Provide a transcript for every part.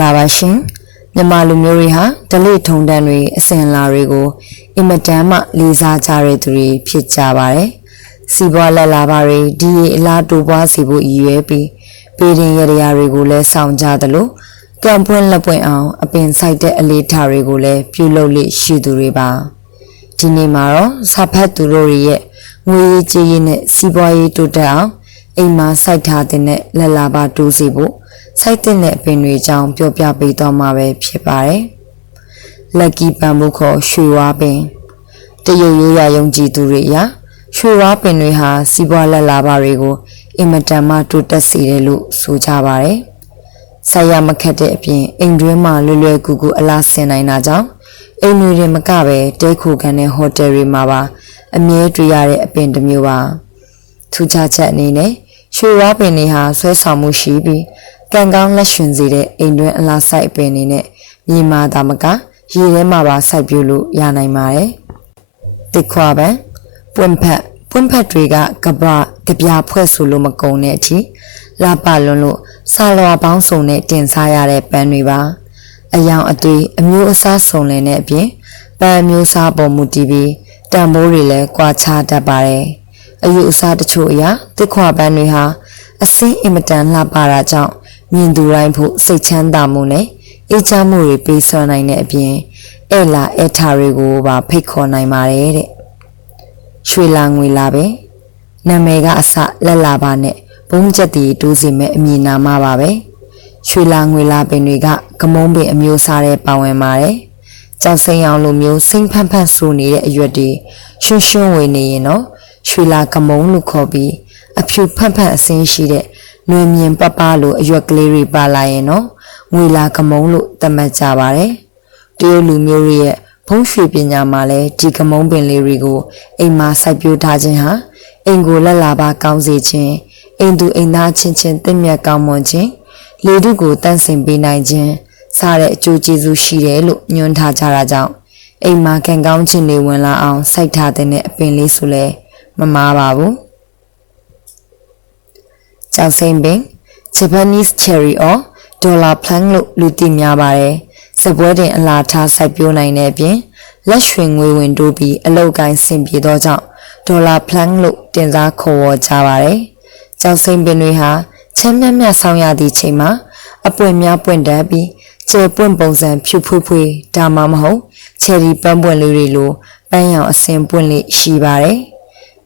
ပါရှင်မြန်မာလူမျိုးတွေဟာဒလိထုံတန်းတွေအစဉ်အလာတွေကိုအင်မတန်မှလေးစားကြတဲ့သူတွေဖြစ်ကြပါတယ်စီးပွားလက်လာပါတွေဒီရေအလားတူပွားစီဖို့ရည်ရွယ်ပြီးပြည်ရင်ရတရားတွေကိုလည်းဆောင်ကြသလိုကံပွင့်လက်ပွင့်အောင်အပင်ဆိုင်တဲ့အလေးထားတွေကိုလည်းပြုလုပ်လိရှိသူတွေပါဒီနေ့မှာတော့စာဖတ်သူတို့ရဲ့ငွေရေးကြေးရေးနဲ့စီးပွားရေးတိုးတက်အောင်အိမ်မှာစိုက်ထားတဲ့လက်လာပါတူးစီဖို့ စိုက်တဲ့အပင်တွေအကြောင်းပြောပြပေးသွားမှာပဲဖြစ်ပါတယ်။လက်ကီပန်မှုခေါ်ရွှေဝါပင်တရုတ်ရိုးရယုံကြည်သူတွေအရရွှေဝါပင်တွေဟာစီးပွားလက်လာပါတွေကိုအင်မတန်မှတိုးတက်စေတယ်လို့ဆိုကြပါတယ်။ဆက်ရမခက်တဲ့အပြင်အိမ်တွင်းမှာလွယ်လွယ်ကူကူအလားဆင်နိုင်တာကြောင့်အိမ်တွေတွေမကပဲတဲခိုခံတဲ့ဟိုတယ်တွေမှာပါအမြဲတွေ့ရတဲ့အပင်တစ်မျိုးပါထူးခြားချက်အနေနဲ့ရွှေဝါပင်တွေဟာဆွဲဆောင်မှုရှိပြီး ကံကောင်းလက်ရှင်စေတဲ့အိမ်တွင်းအလားဆိုင်ပင်တွေနဲ့မြေမာတာမကရေထဲမှာပါစိုက်ပျိုးလို့ရနိုင်ပါတယ်။တစ်ခွာပန်ပွင့်ဖက်ပွင့်ဖက်တွေကကပကပြဖွဲ့ဆိုလို့မကုန်တဲ့အထိလာပလွန်းလို့ဆာလောပေါင်းစုံနဲ့တင်စားရတဲ့ပန်းတွေပါ။အယောင်အသွေးအမျိုးအစားစုံလင်တဲ့အပြင်ပန်းမျိုးစားပေါ်မူတည်ပြီးတံပိုးတွေလည်းကွာခြားတတ်ပါတယ်။အယူအဆတချို့အရာတစ်ခွာပန်းတွေဟာအစင်းအင်မတန်လှပတာကြောင့် မြင်သူတိုင်းဖို့စိတ်ချမ်းသာမှုနဲ့အေးချမ်းမှုတွေပေးစွမ်းနိုင်တဲ့အပြင်ဧလာဧထားတွေကိုပါဖိတ်ခေါ်နိုင်ပါတယ်တဲ့ရွှေလာငွေလာပဲနာမည်ကအစလက်လာပါနဲ့ဘုံချက်တီတိုးစီမဲ့အမည်နာမပါပဲရွှေလာငွေလာပင်တွေကကမုံပင်အမျိုးစားတဲ့ပါဝင်ပါတယ်ကြောက်စိမ်အောင်လိုမျိုးစိမ့်ဖန့်ဖန့်ဆူနေတဲ့အရွက်တွေရွှွှွှဝေနေရင်တော့ရွှေလာကမုံလို့ခေါ်ပြီးအဖြူဖန့်ဖန့်အစင်းရှိတဲ့ နွေမြင်ပပလို့အရွက်ကလေးတွေပါလာရင်တော့ငွေလာကမုံလို့သတ်မှတ်ကြပါတယ်။တရုတ်လူမျိုးတွေရဲ့ဘုံရွှေပညာမှာလည်းဒီကမုံပင်လေးတွေကိုအိမ်မှာစိုက်ပျိုးထားခြင်းဟာအိမ်ကိုလက်လာပါကောင်းစေခြင်းအိမ်သူအိမ်သားချင်းချင်းတင့်မြတ်ကောင်းမွန်ခြင်းလေထုကိုတန့်စင်ပေးနိုင်ခြင်းစတဲ့အကျိုးကျေးဇူးရှိတယ်လို့ညွှန်ထားကြတာကြောင့်အိမ်မှာခံကောင်းခြင်းတွေဝင်လာအောင်စိုက်ထားတဲ့အပင်လေးဆိုလဲမမားပါဘူး။ ကြောင်စိမ့်ပင် Japanese cherry or dollar plant လို့လူသိများပါတယ်။စပွဲတင်အလားထားစိုက်ပျိုးနိုင်တဲ့အပြင်လက်ရွှင်ငွေဝင်တိုးပြီးအလောက်ကိုင်းဆင်ပြေသောကြောင့်ဒေါ်လာပလန်လို့တင်စားခေါ်ဝေါ်ကြပါတယ်။ကြောင်စိမ့်ပင်တွေဟာချမ်းမြတ်မြတ်ဆောင်ရသည့်ချိန်မှာအပွင့်များပွင့်တတ်ပြီးကျယ်ပွင့်ပုံစံဖြူဖွေးဖွေးဒါမှမဟုတ်ချယ်ရီပန်းပွင့်လေးတွေလိုပန်းရောင်အစင်ပွင့်လေးရှိပါတယ်။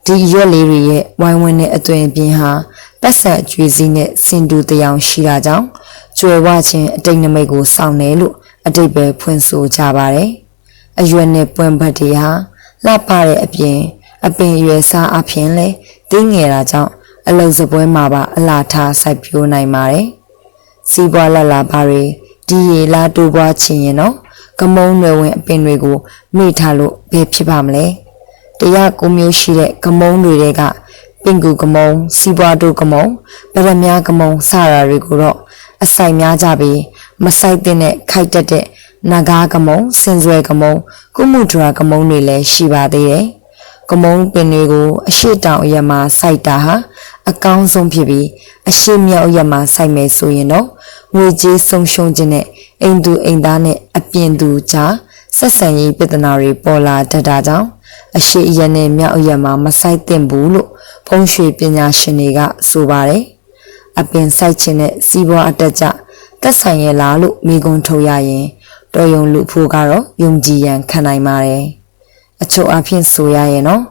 ဒီရွက်လေးတွေရဲ့ဝိုင်းဝန်းတဲ့အသွင်အပြင်ဟာပတ်ဆက်အကျွေးစည်းနဲ့စင်တူတယောင်ရှိတာကြောင့်ကျွယ်ဝခြင်းအတိတ်နမိတ်ကိုစောင့်တယ်လို့အတိတ်ပဲဖွင့်ဆိုကြပါတယ်။အရွယ်နဲ့ပွင့်ဘတ်တွေဟာလှပတဲ့အပြင်အပင်အရွယ်စားအဖြစ်လဲတင်းငယ်တာကြောင့်အလုံစပွဲမှာပါအလားထားစိုက်ပျိုးနိုင်ပါတယ်။စီးပွားလလာပါတွေဒီရီလာတိုးပွားချင်ရင်တော့ကမုံတွေဝင်အပင်တွေကိုမိထားလို့ဘယ်ဖြစ်ပါမလဲ။ တရားကိုမျိုးရှိတဲ့ကမုံတွေကပင်ကူကမုံစီးပွားတို့ကမုံဗရမ ्या ကမုံစတာတွေကိုတော့အဆိုင်များကြပြီးမဆိုင်တဲ့ခိုက်တက်တဲ့နဂါကမုံစင်စွဲကမုံကုမှုဒရာကမုံတွေလည်းရှိပါသေးတယ်။ကမုံပင်တွေကိုအရှိတောင်အရမှာစိုက်တာဟာအကောင်းဆုံးဖြစ်ပြီးအရှိမြောက်အရမှာစိုက်မယ်ဆိုရင်တော့ငွေကြေးဆုံးရှုံးခြင်းနဲ့အိမ်သူအိမ်သားနဲ့အပြင်သူကြား ဆက်ဆံရေးပြဿနာတွေပေါ်လာတတ်တာကြောင့်အရှိအရနဲ့မြောက်အရမှာမဆိုင်သင့်ဘူးလို့ဖုံးရွှေပညာရှင်တွေကဆိုပါတယ်။အပင်စိုက်ခြင်းနဲ့စီးပွားအတက်ကြတက်ဆိုင်ရလားလို့မိကွန်းထုတ်ရရင်တော်ယုံလူဖို့ကတော့ယုံကြည်ရန်ခံနိုင်ပါတယ်။အချို့အဖြစ်ဆိုရရင်တော့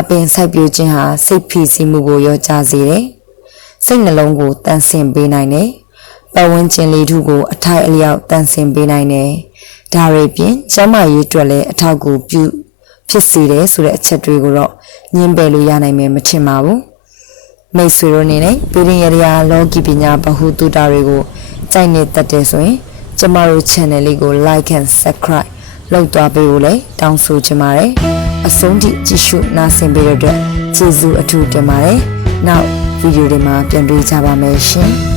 အပင်စိုက်ပျိုးခြင်းဟာစိတ်ဖိစီးမှုကိုရောကြစေတယ်။စိတ်နှလုံးကိုတန်ဆင်ပေးနိုင်တယ်။ပတ်ဝန်းကျင်လေးထုကိုအထိုက်အလျောက်တန်ဆင်ပေးနိုင်တယ်။ ဒါတွေပြင်ကျမ်းမာရေးအတွက်လည်းအထောက်အကူပြုဖြစ်စေတယ်ဆိုတဲ့အချက်တွေကိုတော့ညှင်းပယ်လို့ရနိုင်မယ်မထင်ပါဘူးမိတ်ဆွေတို့အနေနဲ့ပြည်ရင်ရရာလောကီပညာဗဟုသုတတွေကိုကြိုက်နေတတ်တယ်ဆိုရင်ကျမတို့ channel လေးကို like and subscribe လုပ်သွားပေးဖို့လည်းတောင်းဆိုချင်ပါတယ်အဆုံးထိကြည့်ရှုနားဆင်ပေးတဲ့အတွက်ကျေးဇူးအထူးတင်ပါတယ်နောက်ဗီဒီယိုတွေမှာပြန်တွေ့ကြပါမယ်ရှင်